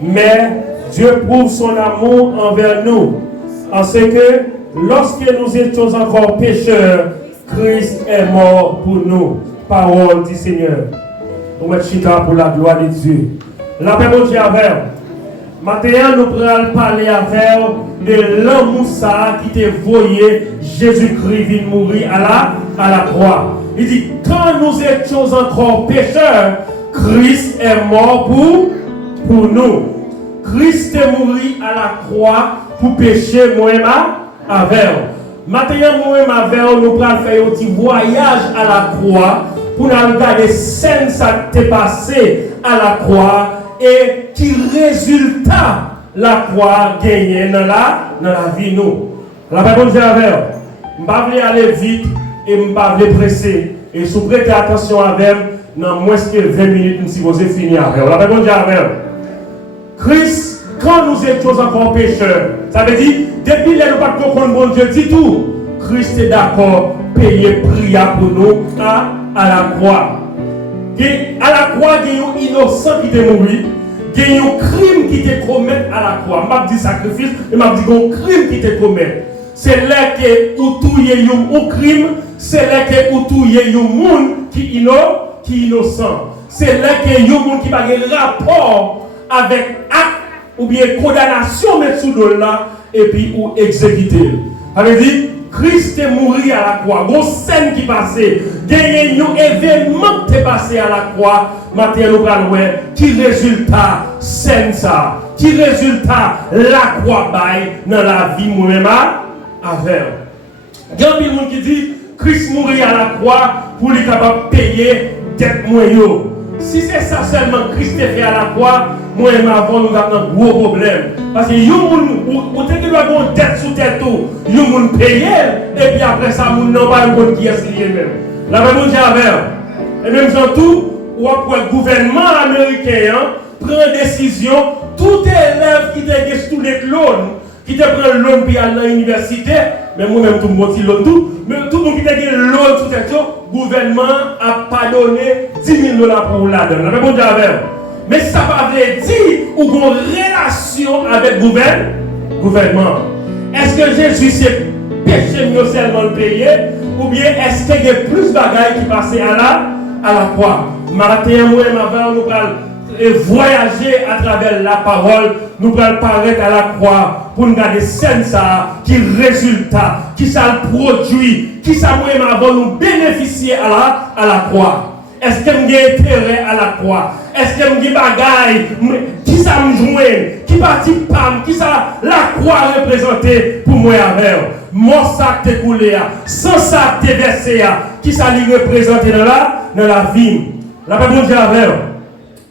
Mais Dieu prouve son amour envers nous, en ce que lorsque nous étions encore pécheurs, Christ est mort pour nous. Parole du Seigneur. Nous mettons chita pour la gloire de Dieu. La paix de Dieu avec. Maintenant, nous pourrons parler avec de l'amour qui t'a voyé Jésus-Christ vient mourir à la croix. Il dit, quand nous étions encore pécheurs, Christ est mort pour nous. Christ est mort à la croix pour pécher moi-même avec. Maintenant, moi-même avec, nous pourrons faire un petit voyage à la croix pour nous regarder scènes qui s'est passé à la croix et qui résultat la croix gagnée dans la vie nous. La Bible dit avec, je ne vais pas aller vite et je ne vais pas presser. Et si vous prêtez attention avec, dans moins que 20 minutes, si vous avez fini avec. La Bible dit avec, Christ, quand nous étions encore pécheurs, ça veut dire, depuis que nous pas comprendre bon Dieu dit tout, Christ est d'accord, payer prière pour nous à la croix. Et à la croix, il y a un innocent qui est mort. Il y a un crime qui te commis à la croix. Je ne dis pas sacrifice, mais je dis un crime qui te commis. C'est là que où il y a un crime, c'est là que où il y a un monde qui est innocent. C'est là que il y a un monde qui a un rapport avec acte ou bien condamnation mettre sous le là et puis ou exécuter. Ça veut dire Christ est mort à la croix. Une scène qui passait, il y a un événement qui est passé à la croix. Maintenant, nous allons voir qui résultat scène ça, qui résultat la croix baille dans la vie moi-même avec. Il y a des gens qui disent Christ mourit à la croix pour lui capable de payer dette moyen. Si c'est ça seulement Christ est fait à la croix, moi-même avant nous avons un gros problème. Parce que vous avez une dette sous tête, vous avez payé, et puis après ça, vous n'avez pas un qui est lié même. La même chose avec. Et même surtout, le gouvernement américain prend une décision, tout élève qui a sous les clones, qui te prend l'homme pour aller à l'université, mais moi-même tout le monde tout, mais tout le monde qui a l'autre sous tête, le gouvernement a pardonné 10 000 $ pour la donne. La même chose avec. Mais ça ne veut pas dire ou une relation avec le gouvernement. Est-ce que Jésus s'est péché mieux seulement le payer ou bien est-ce qu'il y a plus de bagailles qui passaient à la croix? Matin, moi et ma femme, nous allons voyager à travers la parole, nous allons paraître à la croix pour nous garder scène ça, qui résultat, qui ça le produit, qui ça moi et ma femme nous bénéficier à la croix. Est-ce que nous avons intérêt à la croix? Est-ce que nous avons des bagailles? Qui ça me joue? Qui partit pam? Qui ça la croix représentée pour moi avec? Mon sac t'est coulé, sans sac t'est versé, qui ça lui représenté dans la vie? La Bible dit avec.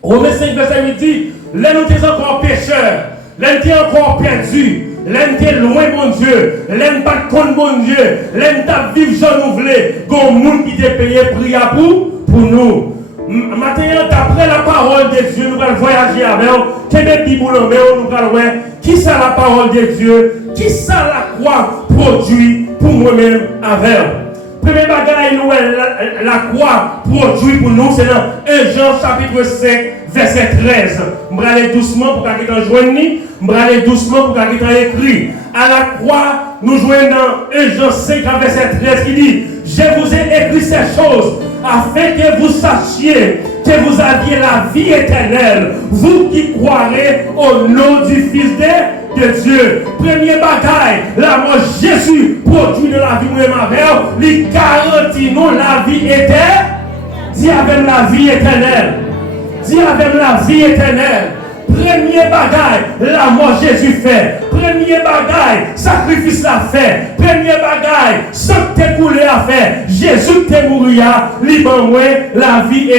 Romains 5, verset 8 dit, là nous sommes encore pécheurs, là nous sommes encore perdus, là nous sommes loin de mon Dieu, là nous pas contre mon Dieu, là nous vivre Jean nous voulons, comme monde qui t'a payé prière pour nous. Maintenant, d'après la parole de Dieu, nous allons voyager avec quel est Bible en main, nous allons voir qui ça la parole de Dieu, qui ça la croix produit pour moi-même avec. Premier bagage, nous la croix produit pour nous, c'est dans 1 Jean chapitre 5, verset 13. Je vais aller doucement pour qu'il y ait joindre, je vais aller doucement pour qu'il y ait écrit. À la croix, nous jouons dans 1 Jean 5, verset 13 qui dit, je vous ai écrit ces choses afin que vous sachiez que vous aviez la vie éternelle, vous qui croirez au nom du Fils de Dieu. Premier bagaille, la mort Jésus produit de la vie même avec, il garantit nous la vie éternelle. Dis avec la vie éternelle. Dis avec la vie éternelle. Premier bagaille, la mort Jésus fait. Premier bagaille, sacrifice la fait. Premier bagaille, sang t'est coulé à faire. Jésus t'est mouru, libre moi, la vie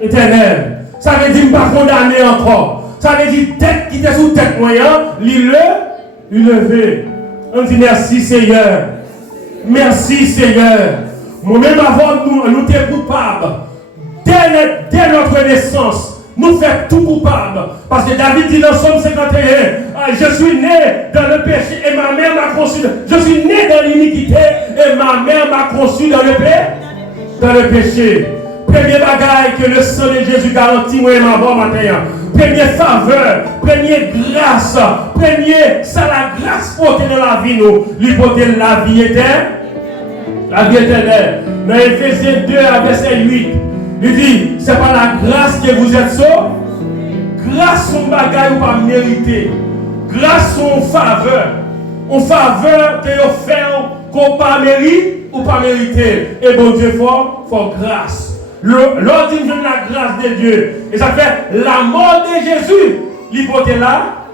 éternelle. Ça veut dire pas condamné encore. Ça veut dire tête qui était sous tête moyen, il levé. On dit merci Seigneur. Merci Seigneur. Moi-même avant nous sommes coupables. Dès notre naissance. Nous faisons tout coupable. Parce que David dit dans Somme 51, je suis né dans le péché et ma mère m'a conçu. Je suis né dans l'iniquité et ma mère m'a conçu dans le péché. Premier bagaille que le sang de Jésus garantit, moi et ma voix matin. première faveur, première grâce, ça la grâce portée dans la vie, nous, lui porter la vie éternelle. La vie éternelle. Dans Ephésiens 2, verset 8, il dit, c'est par la grâce que vous êtes sauvés. Grâce son bagage ou pas mérité. Grâce son faveur. On faveur que vous faites qu'on pas mérite ou pas mérité. Et bon Dieu, faut grâce. L'ordre de la grâce de Dieu. Et ça fait la mort de Jésus. Il porte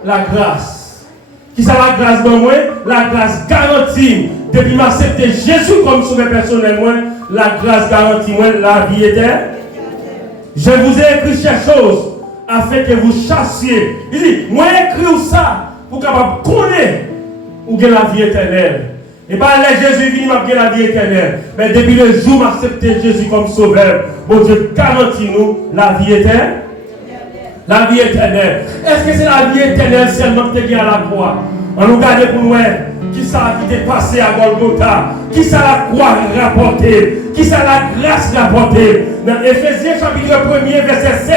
la grâce. Qui ça la grâce dans moi? La grâce garantie. Depuis que m'accepter Jésus comme sauveur personnel, la grâce garantit moi la vie éternelle. Je vous ai écrit ces choses afin que vous chassiez. Il dit, moi écris ça pour capable connaître ou que la vie éternelle. Et pas là Jésus vient m'a la vie éternelle. Mais depuis le jour où m'accepter Jésus comme sauveur, bon Dieu garantit nous la vie éternelle. La vie éternelle. Est-ce que c'est la vie éternelle seulement qui est à la croix? On nous garde pour nous. Qui ça qui est passé à Golgotha? Qui ça la croix rapporté? Qui ça la grâce rapporté? Dans Ephésiens chapitre 1er verset 7,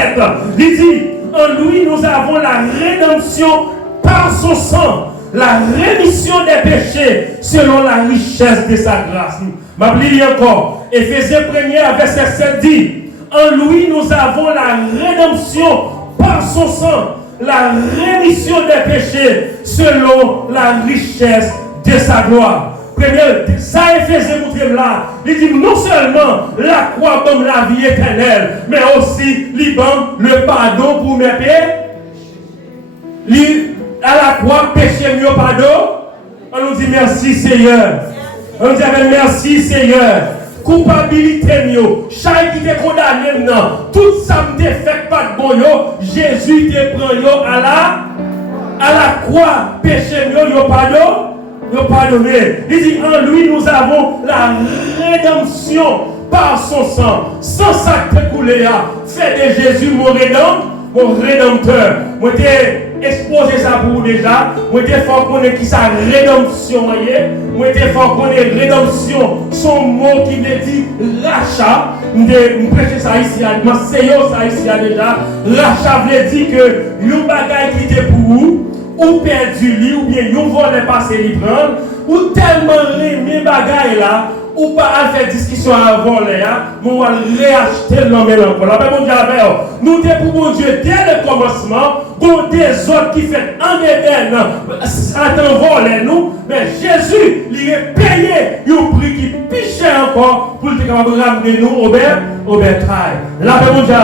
il dit, en lui nous avons la rédemption par son sang, la rémission des péchés selon la richesse de sa grâce. M'appelez encore. Ephésiens 1er verset 7 dit, en lui nous avons la rédemption par son sang, la rémission des péchés selon la richesse de sa gloire. Première, ça Ephésiens montre là, il dit non seulement la croix comme la vie éternelle, mais aussi il donne le pardon pour mes péchés. À la croix, péché mieux pardon. On nous dit merci Seigneur. On nous dit merci Seigneur. Culpabilité mieux. Chaque qui te condamné maintenant. Tout ça me fait pas de bon yo. Jésus te prend yo à la croix. Péché mieux yo pardon. Yo pardonné. Il dit en lui nous avons la rédemption par son sang. Sans ça te coulé à. Fait de Jésus mon rédempteur. Moi t'ai exposé ça pour vous déjà. Moi t'ai fort connaître qui sa rédemption. Moi t'ai fort connaître rédemption. Son mot qui veut dire rachat. Je prêche ça ici. Je sais ça ici déjà. Rachat veut dire que yon bagay qui était pour vous. Ou perdu lui, ou bien yon volé passer li prendre, ou tellement remis bagay là, ou pas à faire discussion avant là, nous allons réacheter l'homme encore. La paix, mon Dieu, nous sommes pour mon Dieu dès le commencement, pour des autres qui fait en Éden, Satan volé nous, mais Jésus, il est payé un prix qui pichait encore pour être capable de ramener nous au bétail. La paix, mon Dieu,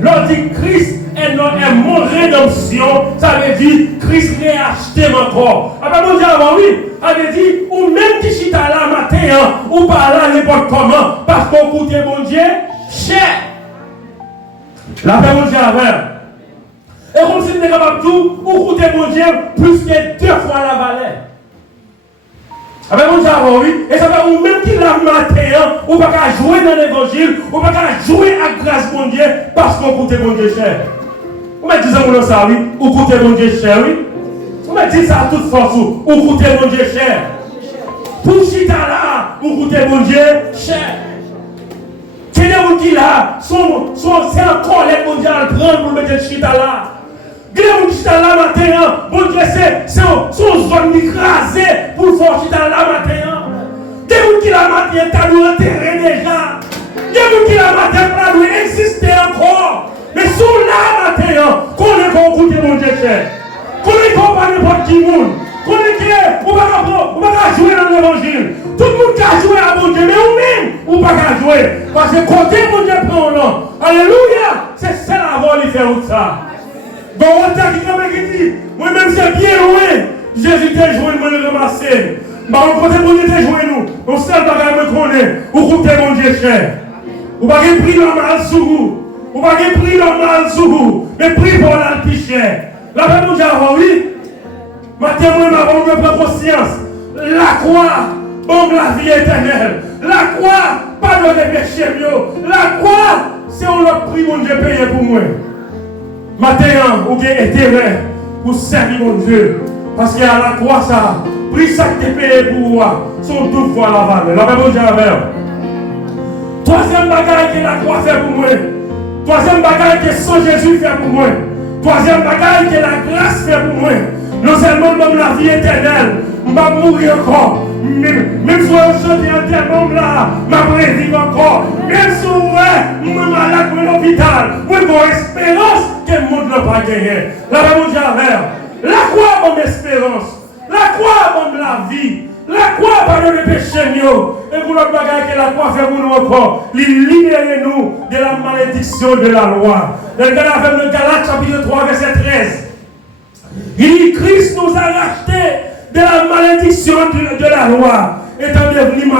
l'on dit Christ est mon rédemption, ça veut dire Christ réacheté encore. Après, mon Dieu, oui, ça veut dire, ou même qui chita là matin, ou pas là n'importe comment, parce qu'on coûte mon Dieu cher. La paix, mon Dieu, et comme si nous sommes capables de tout, ou coûte mon Dieu plus que 2 fois la valeur. Après, mon Dieu, oui, et ça veut dire, ou même qui l'a matin, ou pas qu'à jouer dans l'évangile, ou pas qu'à jouer à grâce mon Dieu, parce qu'on coûte mon Dieu cher. Vous me dites ça, oui, ou coûte mon Dieu cher, oui. Vous me dites ça à toute force, ou coûte mon Dieu cher. Pour chita là, ou coûte mon Dieu cher. C'est des gens qui là, c'est encore les mondiales prendre pour mettre chita là. Les gens qui chita là matin, mon Dieu, c'est son zone écrasée pour faire chita là matin. Des gens qui là matin, t'as dû enterrer déjà. Des gens qui là matin, t'as dû exister encore. Mais sous là matin, qu'on est qu'on coûte mon Dieu cher. Qu'on est qu'on pas n'importe qui monde. Qu'on est qu'on va pas jouer dans l'évangile. Tout le monde a joué à mon Dieu, mais vous-même, vous ne pouvez pas jouer. Parce que côté mon Dieu prend nom. Alléluia. C'est ça la voie de faire ça. Bon, on t'a dit, moi-même c'est bien loin. Jésus t'a joué, moi le ramasser. Bah, on côté mon Dieu t'a joué nous. On sait pas me connaît. Vous coûtez mon Dieu cher. Vous n'avez pas pris normal sous vous. Vous n'avez pas pris normal sous vous. Mais pris pour la plus cher. La paix mon Dieu, oui. Maintenant, moi, je prends conscience. La croix, bon, la vie éternelle. La croix, pardon des péchés mieux. La croix, c'est on l'a pris, mon Dieu, payé pour moi. Maintenant, vous avez intérêt pour servir mon Dieu. Parce qu'à la croix, ça, prix ça qui est payé pour moi, sont deux fois la valeur. La paix, mon Dieu, troisième bagaille que la croix fait pour moi. Troisième bagaille que son Jésus fait pour moi. Troisième bagaille que la grâce fait pour moi. Non seulement même la vie éternelle, je vais mourir encore. Même si je suis enterrement là, je vais vivre encore. Même si je suis malade dans l'hôpital, je vais avoir espérance que le monde n'a pas gagné. La Bible dit la croix est mon espérance. La croix est la vie. La croix pardonne les péchés. Et pour notre bagage que la croix fait pour nous encore, libérer nous de la malédiction de la loi. Dans le Galates chapitre 3 verset 13. Il dit Christ nous a rachetés de la malédiction de la loi, étant devenu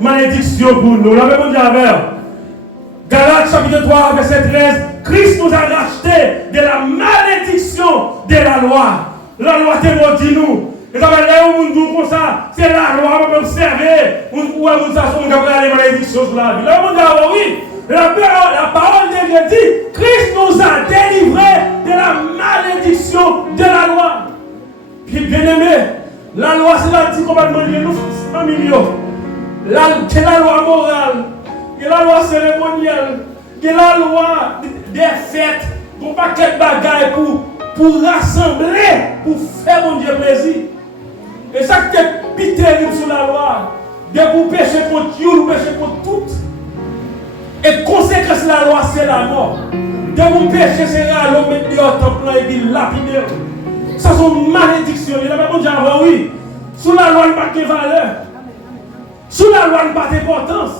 malédiction pour nous. La Bible dit Galates chapitre 3 verset 13. Christ nous a rachetés de la malédiction de la loi. La loi te maudit nous. Et ça va là où nous disons comme ça, c'est la loi, on peut observer, où nous avons les malédictions sur la vie. Là, on dit, oui, la parole de Dieu dit, Christ nous a délivrés de la malédiction de la loi. Puis, bien aimé, la loi, c'est l'anti-commandement de nous, famille. C'est la loi morale, c'est la loi cérémonielle, c'est la loi des fêtes, pour pas qu'elle bagaille pour rassembler, pour faire mon Dieu plaisir. Et ça qui est terrible sur la loi, de vous pécher contre Dieu, vous pécher contre tout. Et conséquence de la loi, c'est la mort. De vous pécher, c'est la loi, mettre dehors temple et puis lapider. Ça sont malédictions. Il y a pas de gens oui. Sous la loi, il n'y a pas de valeur. Sous la loi, il n'y a pas d'importance.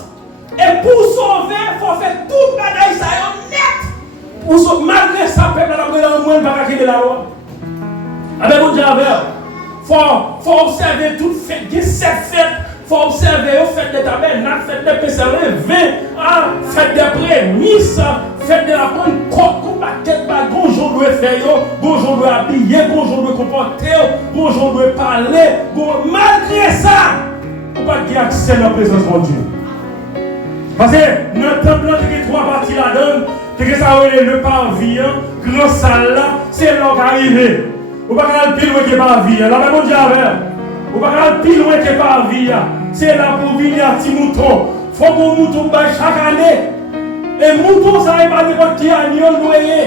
Et pour sauver, il faut faire tout le bagage, ça net. Malgré ça, le peuple n'a pas de la loi. Avec mon diable. Il faut observer toutes fêtes. Il y a 7 fêtes. Il faut observer les fêtes des tabernacles, fêtes des Pessarins, 20, fêtes des prémices, fêtes de la Pentecôte, bonjour doit faire, bonjour doit habiller, bonjour doit comporter, bonjour doit parler. Malgré ça, il ne faut pas avoir accès à la présence de Dieu. Parce que notre temple, il y a 3 parties là-dedans. Le parvis, grand salle là, c'est là qui arrive. Vous ne pouvez pas aller plus loin que parvis. La même chose avec. Vous ne pouvez pas aller plus loin que parvis. C'est là pour venir à petit mouton. Il faut que mouton chaque année. Et mouton, ça n'est pas n'importe qui agneau noyé.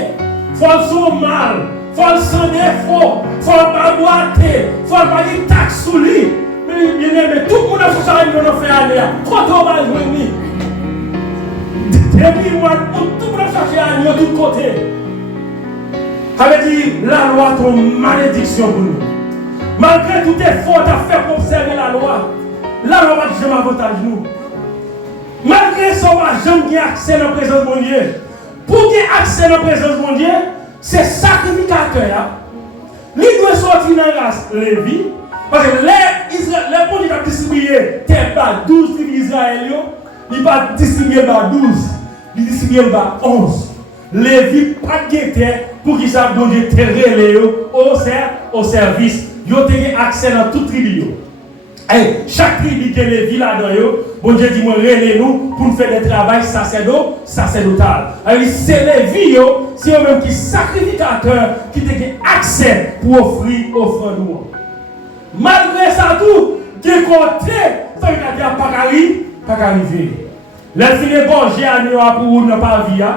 Il faut le son mal. Il faut le sans défaut. Il faut le pas boiter. Il faut le pas dire taxe sous lui. Mais bien aimé, tout le monde a fait ça, il a fait aller. Quand on va jouer, et puis moi, tout le monde cherche à nous de tous côtés. Ça veut dire la loi est une malédiction pour nous. Malgré tout effort à faire pour observer la loi va jamais avantage nous. Malgré ça, on va jamais accès à la présence de Dieu. Pour avoir accès à la présence de Dieu, c'est sacrificateur. Il doit sortir dans la race Lévi. Parce que les bons qui ont distribué 12 tribus d'Israël, ils vont distribuer 12. Il distribue 11. Lévi pas de guetteur pour qu'ils savent bon Dieu terrer au service. Ils ont accès dans toute tribu. Et chaque tribu qui est Lévi là-dedans, bon Dieu dit moi relais-nous pour nous faire des travaux sacerdotal. Alors c'est Lévi, c'est eux-mêmes qui sacrificateurs qui ont accès pour offrir offrande. Malgré ça tout, des côtés, ça veut dire pas arriver. Les filles gorgées à nous pour ne pas vivre,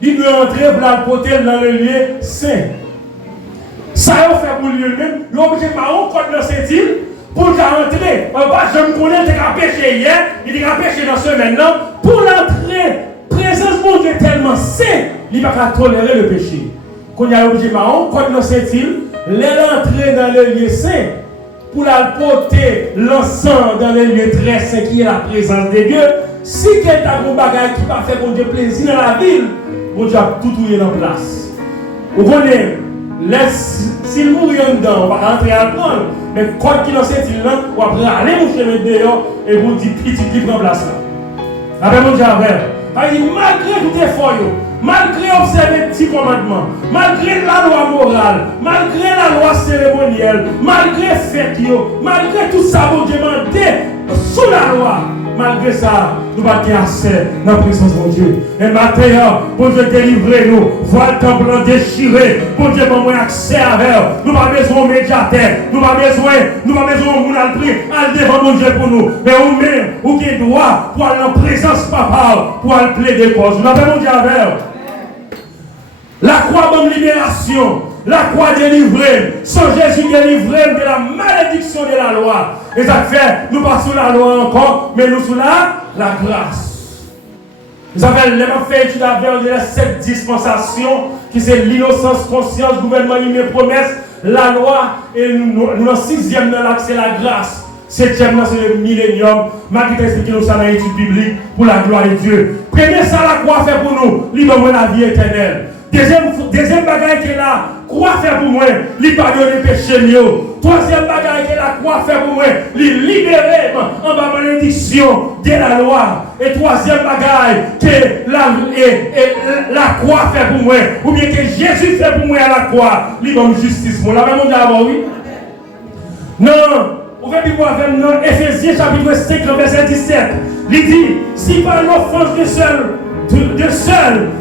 ils doivent entrer pour la porter dans le lieu saint. Ça a fait pour lui-même, l'objet marron contre le Saint-Il, pour rentrer. Je me connais, il a péché hier, il a péché dans ce maintenant. Pour l'entrée, présence de Dieu tellement saint, il ne va pas tolérer le péché. Quand il y a l'objet marron contre le Saint-Il, l'entrée dans le lieu saint, pour la porter l'encens dans le lieu très saint qui est la présence de Dieu. Si quelqu'un a un bagage qui va faire mon Dieu plaisir dans la ville, mon Dieu a tout trouvé en place. Vous connaissez, s'il mourit dedans, on va rentrer à le prendre. Mais quand il en sait, il là, on va aller mon chemin dehors et vous dites petit qui prend place là. Avec mon Dieu avec. Malgré tout effort, malgré observer les petits commandements, malgré la loi morale, malgré la loi cérémonielle, malgré fête, malgré tout ça, mon Dieu demandé sous la loi. Malgré ça, nous avons accès dans la présence de Dieu. Et maintenant, pour Dieu délivrer nous, voir le temple déchiré, pour Dieu nous avons accès avec nous. Nous avons besoin de médiateur, nous avons besoin de monde à prier, à devant mon Dieu pour nous. Mais vous-même, vous avez droit pour aller en présence papa, pour aller plaider cause. Nous avons mon Dieu avec. La croix donne libération. La croix délivrée. Sans Jésus délivré de la malédiction de la loi. Et ça fait, nous pas sous la loi encore, mais nous sous la grâce. Nous avons fait étude avec les 7 dispensations, qui c'est l'innocence, conscience, gouvernement, une promesse, la loi, et nous, le 6e dans l'axe, c'est la grâce. 7e, c'est le millénium. Malgré expliquer nous ça dans l'étude biblique pour la gloire de Dieu. Premier, ça, la croix fait pour nous, libre la vie éternelle. Deuxième bagaille qui est là, croix fait pour moi, lui pardonner les péchés. Troisième bagaille qui est là, croix fait pour moi, lui libérer en bas malédiction de la loi. Et troisième bagaille que la croix fait pour moi, ou bien que Jésus fait pour moi à la croix, lui donne justice. Là, même on dit avant, oui. Non, on va dire avec nous, Éphésiens chapitre 5, verset 17. Il dit, si par l'offense de seul,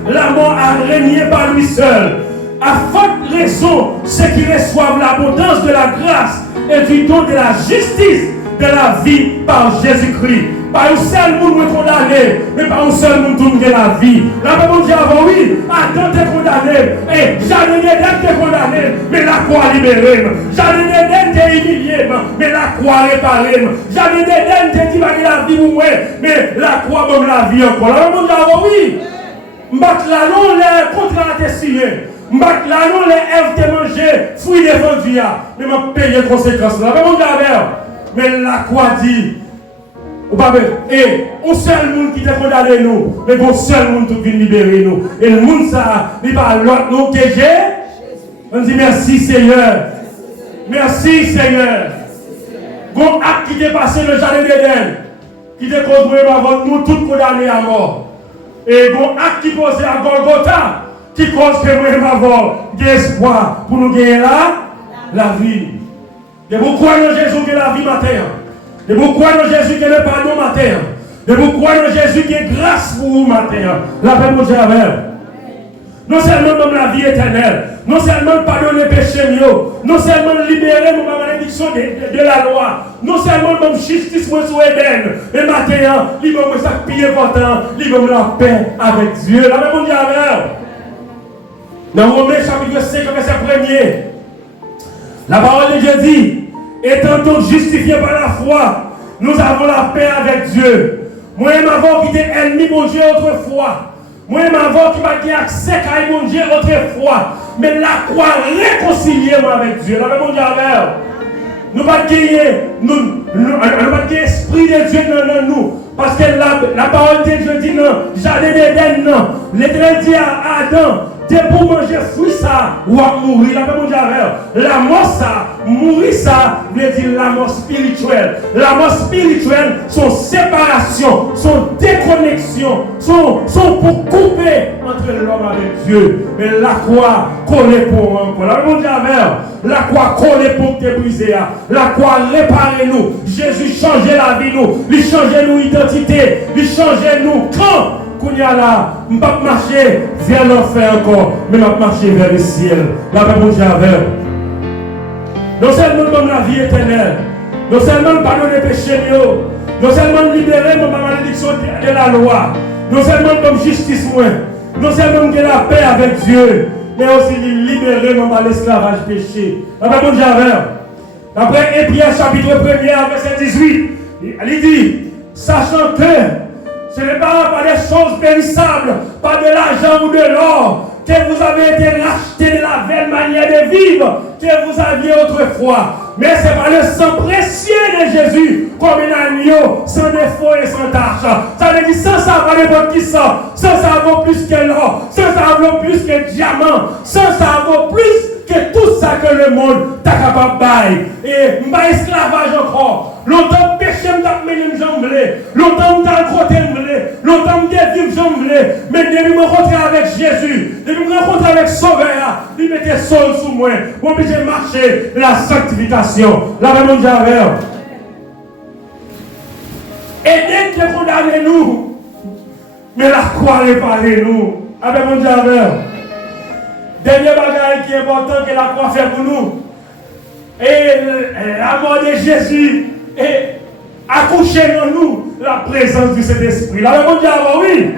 la mort a régné par lui seul. À forte raison, ceux qui reçoivent l'abondance de la grâce et du don de la justice de la vie par Jésus-Christ. Pas un seul monde est condamné, mais pas un seul monde tourne de la vie. La Bible dit avant, oui, Adam est condamné, et Jeanne d'Éden est condamné, mais la croix libérée. Jeanne d'Éden est humilié, mais la croix réparée. Jeanne d'Éden est dit, la vie pour moi, mais la croix donne la vie encore. La Bible dit avant, oui, m'battre la non, les contrats étaient signés. M'battre la non, les Ève étaient mangées, fruits défendus, mais m'a payé les conséquences. La Bible dit avant, mais la croix dit, et un seul monde qui t'a condamné nous, mais un seul monde qui vient libérer nous. Et le monde ça, il va l'autre nous que j'ai. On dit merci Seigneur. Merci Seigneur. Bon acte qui est passé le jardin d'Éden, qui est causé avant nous tous condamnés à mort. Et bon acte qui posé à Golgotha, qui cause que nous avons d'espoir pour nous gagner la vie. Et pourquoi nous Jésus qui la vie matin? Et pourquoi nous Jésus qui le pardon matin? Et pourquoi nous Jésus qui est grâce pour vous matin? La paix pour Dieu avec. Non seulement même la vie éternelle, non seulement pardonner les péchés, non seulement libérer nous de la malédiction de la loi, non seulement même justice pour Éden, mais matin, libre ça qui est important, libre la paix avec Dieu. La paix pour Dieu avec. Dans Romains chapitre 5, verset 1er, la parole de Dieu dit, étant donc justifiés par la foi, nous avons la paix avec Dieu. Moi-même avant qui était ennemi mon Dieu autrefois, moi-même avant qui m'a dit accès à mon Dieu autrefois, mais la croix réconciliée avec Dieu. La paix mon Dieu avec. Nous pas gagner, nous pas gagner esprit de Dieu dans nous. Parce que la parole de Dieu dit non, jardin d'Éden non. L'Éternel dit à Adam, t'es pour manger fruit ça, ou à mourir. La paix mon Dieu avec. La mort ça, mourir ça, veut dire la mort spirituelle. La mort spirituelle, son séparation, son déconnexion, son pour couper entre l'homme avec Dieu. Mais la croix collée pour encore. La paix mon Dieu avec. La croix collée pour te briser. La croix réparer nous. Jésus changeait la vie nous. Il changeait nous identité. Il changeait nous quand qu'on y a là, je ne vais pas marcher vers l'enfer encore, mais je vais marcher vers le ciel. La paix mon Dieu avec. Non seulement nous la vie éternelle, non seulement pardonner les péchés, non seulement libérer de la malédiction de la loi, non seulement comme justice, non seulement que la paix avec Dieu, mais aussi libérer de l'esclavage péché. La paix mon Dieu avec. Après Éphésiens chapitre 1er, verset 18, il dit, sachant que ce n'est pas par des choses périssables, pas de l'argent ou de l'or, que vous avez été rachetés de la belle manière de vivre que vous aviez autrefois. Mais c'est par le sang précieux de Jésus, comme un agneau, sans défaut et sans tâche. Ça veut dire, sans ça va n'importe qui ça, sans ça vaut plus que l'or, sans ça vaut plus que le diamant, sans ça vaut plus que tout ça que le monde t'a capable de bailler. Et m'a esclavage encore. Longtemps péché m'a mené jamblé. Longtemps m'a côté m'blé. Longtemps m'a vivre jamblé. Mais depuis me rencontrer avec Jésus, depuis me rencontrer avec Sauveur, il mettait sol sous moi. Pour que j'ai marché la sanctification. La même j'avais. Et dès que condamné nous, mais la croix réparée nous. Avec mon j'avais. Dernier bagage qui est important que la croix fait pour nous. Et la mort de Jésus est accouchée dans nous la présence du Saint-Esprit. La réponse dit oui.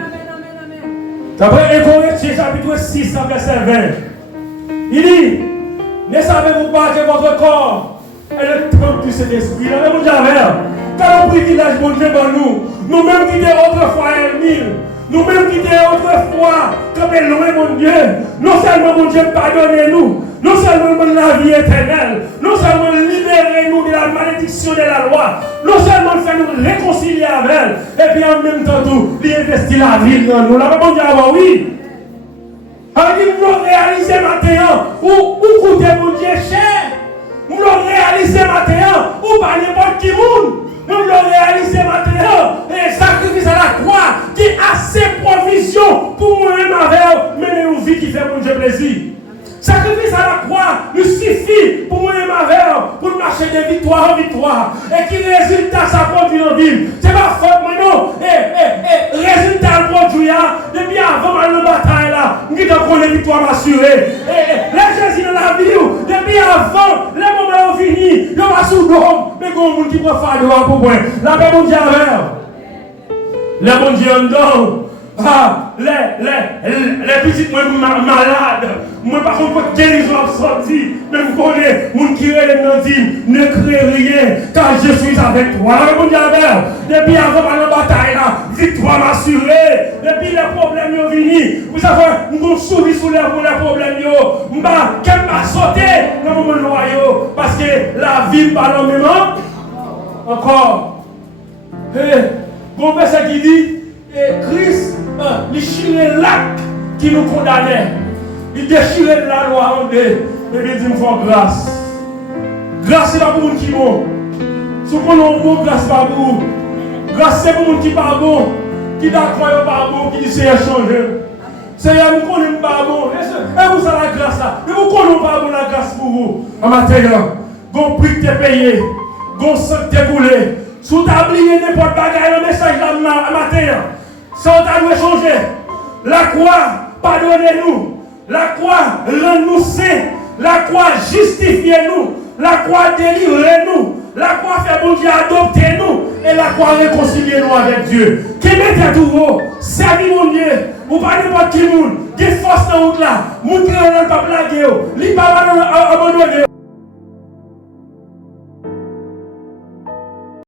D'après 1 Corinthiens chapitre 6, verset 20, il dit, ne savez-vous pas que votre corps est le temple du Saint-Esprit? Là, mon Dieu, quand on privilège mon Dieu pour nous, nous-mêmes qui étions autrefois ennemis, nous-mêmes qui étions autrefois comme loin, mon Dieu, non seulement mon Dieu pardonnez-nous, non seulement la vie éternelle, non seulement libérez-nous de la malédiction de la loi, non seulement faire nous réconcilier avec elle, et puis en même temps, tout, investir la vie dans nous. Là, mon Dieu, oui. Alors, nous l'avons réalisé maintenant, ou coûter mon Dieu cher. Nous l'avons réalisé maintenant, ou pas n'importe qui monde. Nous l'avons réalisé maintenant, et sacrifice à la croix qui a ses provisions pour moi-même avec mener une vie qui fait mon Dieu plaisir. Sacrifice à la croix nous suffit pour moi-même avec pour marcher de victoire en victoire. Et qui résultat ça produit en ville. C'est pas faute, mais non. Résultat le produit, depuis avant la bataille là, nous avons les victoires assurées. Les Jésus dans la vie, depuis avant, les moments ont fini, il y a sous l'homme, mais il y a un monde qui peut faire pour moi. La paix mon Dieu avec. Le bon Dieu en donne. Ah, les petites malades, moi par contre, guérison sorti, mais vous connaissez, mon qui est le dit, ne crée rien, car je suis avec toi. Mon Dieu, depuis avant la bataille, victoire m'assurée, depuis les problèmes sont venus, vous savez, nous souris sous les problèmes, qu'elle m'a sauté dans mon noyau, parce que la vie parle même encore. Bon verset qui dit, Christ, il déchirait l'acte qui nous condamnait. Il déchirait la loi en deux. Et il dit, il faut grâce. Grâce, c'est pas pour nous qui bon. Si on a un bon, grâce, pas pour vous. Grâce, c'est pour nous qui pas bon. Qui d'accord, pas bon, qui dit, c'est échanger. Seigneur, nous connaissons pas bon. Et vous, ça la grâce là. Mais vous connaissez pas bon la grâce pour vous. En matière, gon prix que tu payé. Gon sang que tu coulé. Sous ta oublié n'importe quoi, le message là, matin. Ça doit changer. La croix, pardonnez-nous. La croix, rend-nous saints. La croix, justifiez-nous. La croix, délivrez-nous. La croix, fait bon Dieu, adoptez-nous. Et la croix, réconciliez-nous avec Dieu. Qui mettez tout haut, servez mon Dieu. Vous parlez pas de qui monde. Qui force dans la route là. Montrez-le pas blaguer. Li pas abandonner.